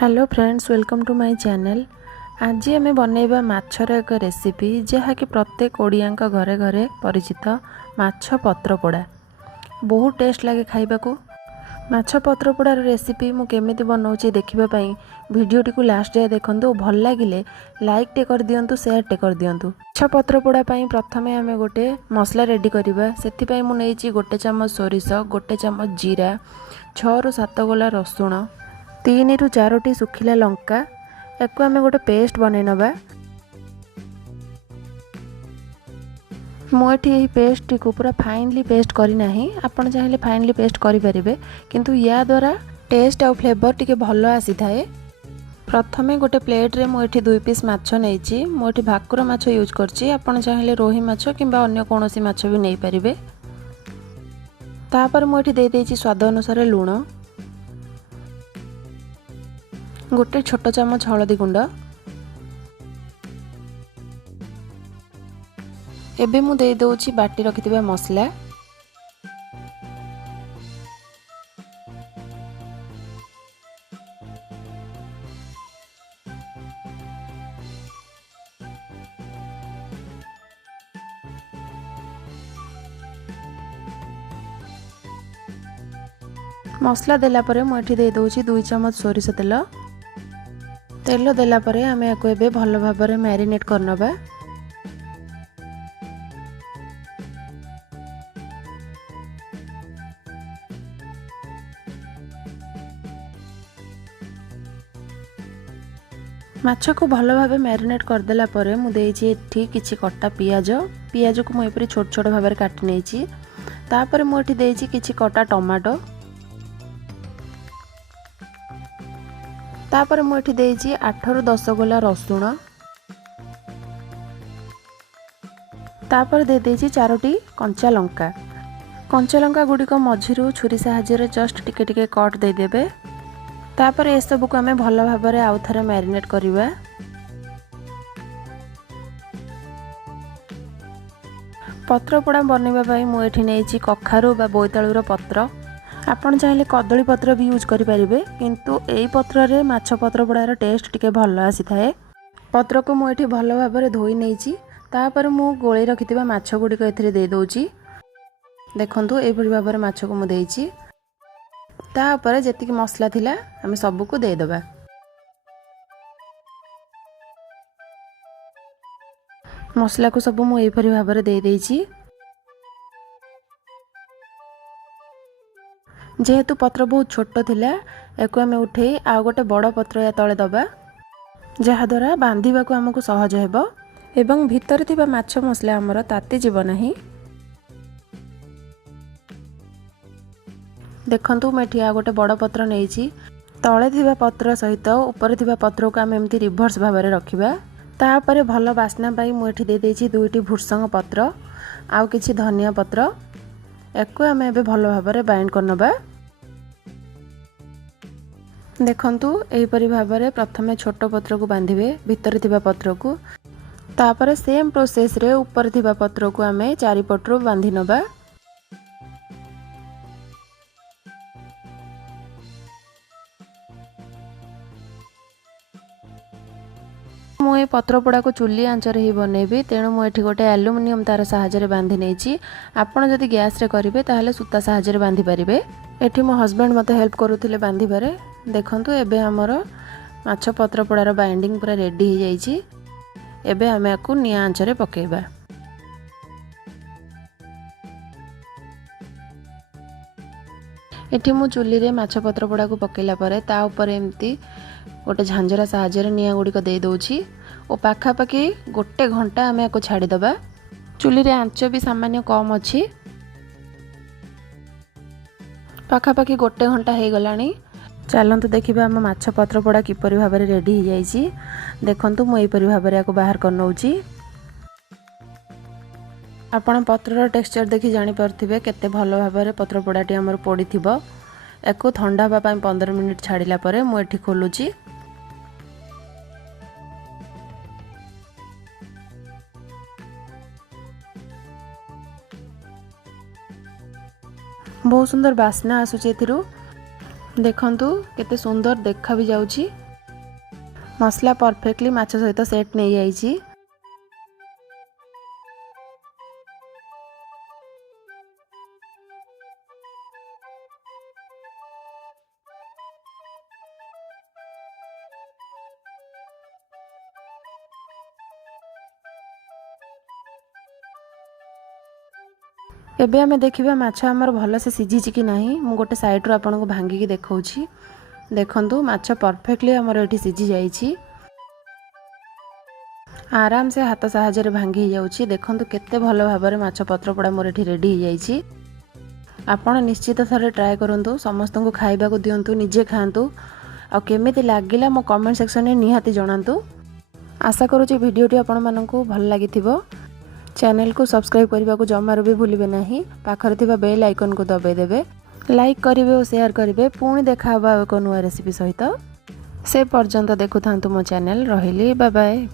Hello friends, welcome to my channel. आज आम बनैबा माछर एक रेसिपी जहाँकि प्रत्येक ओडिया घरे घरे परिचित माछ पत्र पोड़ा। बहुत टेस्ट लगे खाइबाकू। माछ पत्र पोड़ार रेसिपी मु केमिति बनाउछि देखिबा भिडियोटी को लास्ट जाए देखंतु। भल लागिले लाइक टे कर दियंतु, शेयर टे कर दियंतु। माछ पत्र पोड़ा प्रथमे आमे गोटे मसला रेडी करिबा। सेति पई मु नेइछि गोटे चमच सोरिष, गोटे चमच जीरा, 6 ରୁ 7 गोला रसुण, 3 ରୁ 4ଟି सुखिला लंका। याकू आमे गोटे पेस्ट बनै नबा। मुझे यही पेस्ट को पूरा फाइनली पेस्ट करना। आपड़ चाहिए फाइनली पेस्ट करें, किंतु या द्वारा टेस्ट आउ फ्लेवर टिके भल आसी थाए। प्रथमे गोटे प्लेट रे मुझे 2 पीस माछ नहीं, मुझे भाकुर माछ यूज करछि। आपड़ चाहिए रोही माछ किंबा अन्य कोनोसी माछ भी नहीं पारिबे। तापर मुझे दे देछि स्वाद अनुसार लूण, गोटे छोट चमच हलदी गुंड। एबे मु दे दउछि बाटी रखिथिबा मसला। मसला देला परे मु एठी दे दउछि 2 चमच सोरिष तेल। तेल देला परे आमे याको एबे भल भाबरे मैरिनेट करनबा। माछ को भल भाबे मैरिनेट कर देला परे मु देइछि एठी किछि कट्टा पियाज को मु एपरि छोट छोट भाबरे काटि नेछि। तापर मु एठी देइछि किछि कट्टा टमाटो। तापर मु एठी देइछि 8 ରୁ 10 गोला रसुण। तापर दे देइछि 4टी कंचा लंका। कंचा लंका गुडी को मझिरु छुरी साहाଯ୍ୟରେ जस्ट टिके टिके कट दे देबे। तापर ए सब को हमें भल भाबरे आउ थरे मैरिनेट करिबा। पत्र पोड़ा बनैबा पई मु एठी नेइछि कखारु बा बोइताळुर पत्र। आपण चाहिले कदली पत्र भी यूज करि परिबे, किंतु एई पत्र रे माछ पत्र पोड़ार टेस्ट टिके भल आसी थाए। पत्र को मु एठी भल भाबरे धोई नेइछि। तापर मु गोळै रखिथिबा माछ गुडी को एथिरे दे दोछि। देखंतु एई परि भाबरे माछ को मु देइछि। ता ऊपर जेतिकी मसला थिला आमे सब को दे दबा। मसला को सब मु एई परि भाबरे दे देइछि। जेहेतु पत्र बहुत छोट थिला, एको आमे उठे आ गोटे बड़ पत्र या तळे दबा, जहा द्वारा बांधिबा को हमकु सहज हेबो एवं भीतर थिबा माछ मसला हमर ताती जीव नाही। देखंतु मैं ठिया गोटे बड़ पत्र नेइछि। तळे थिबा पत्र सहित ऊपर थिबा पत्र को आमे एमती रिवर्स भाबरे रखिबा। ता परे भल बास्ना पाई मु एठी दे देछि 2टी भुर्संग पत्र आउ किछि धनिया पत्र। एको आमे एबे भल भाबरे बाइंड करनबा। देखंतु एही परि भाबरे प्रथमे छोट पत्र को बांधिबे भीतर थिबा पत्र को। तापरे सेम प्रोसेस रे ऊपर थिबा पत्र को आमे चारि पटरो बांधि नबा। मु ए पत्र पोड़ा को चुली आंचरे ही बनैबी, तेणु मु एठी गोटे एल्युमिनियम तार साहाଯ୍ୟରେ बांधि नेछि। आपण जदि गैस रे करिवे ताहले सूता साहाଯ୍ୟରେ बांधि परिबे। एठी मो हस्बैंड मते हेल्प करूथिले बांधिबारे। देखंतु एबे हमर माछ पत्र पोड़ार बाइंडिंग पूरा रेडी हो जाइछि। एबे हमें आकु निया आंचरे पकेइबा। एठी मु चुली रे माछ पत्र पोड़ा को पकेला परे ता ऊपर एमती गोटे झांझरा साहाଯ୍ୟରେ निया गुडी को दे दोछि ओ पाखा पाखी गोटे घंटा हमें आकु छाड़ी दबा। चुली रे आंच भी सामान्य कम अछि। पाखा पाखी गोटे घंटा हे गलानी। चलंतु देखिबा हम माछ पत्र पोड़ा किपरि भाबरे रेडी हो जाइछि। देखंतु मु एई परि भाबरे आकु बाहर कर नउछि। आपण पत्रर टेक्सचर देखि जानि परथिबे केते भलो भाबरे पत्र पोड़ाटी हमर पोड़ी थिबो। एको ठंडा हबा पई 15 मिनिट छाड़िला परे मु एठी खोलुछि। बहुत सुंदर बास्ना आसुछि एथिरु। देखंतु केते सुंदर देखा भी जाउछि। मसला परफेक्टली माछ सहित सेट नहीं जाइए। एबे आमे देखिबा माछ हमर भल से सिझी कि नाही। मु गोटे साइड रो आपन को भांगी की देखौछि। देखंतु माछ परफेक्टली हमर एठी सिझी जाइछि। आराम से हाथ साहाय्य रे भांगी जाउछि। देखंतु केते भल भाबरे माछ पत्र पोड़ा मोर एठी रेडी हो जाइछि। आपण निश्चित थरे ट्राई करंतु, समस्त को खाइबा को दियंतु, निजे खांतु आ केमिति लागिला मो कमेंट सेक्शन रे निहाती जणांतु। आशा करूछि वीडियोटी आपण माननकु भल लागिथिबो। चैनल को सब्सक्राइब करने को जमार भी भूलिबे नहीं। पाखरे थिबा बेल आइकन को दबाई देबे, लाइक करिवे और शेयर करिवे। पुणी देखा एक नुआ रेसिपी सहित। से पर्यंत देखु थांतु मो चैनल। रहिली, bye bye.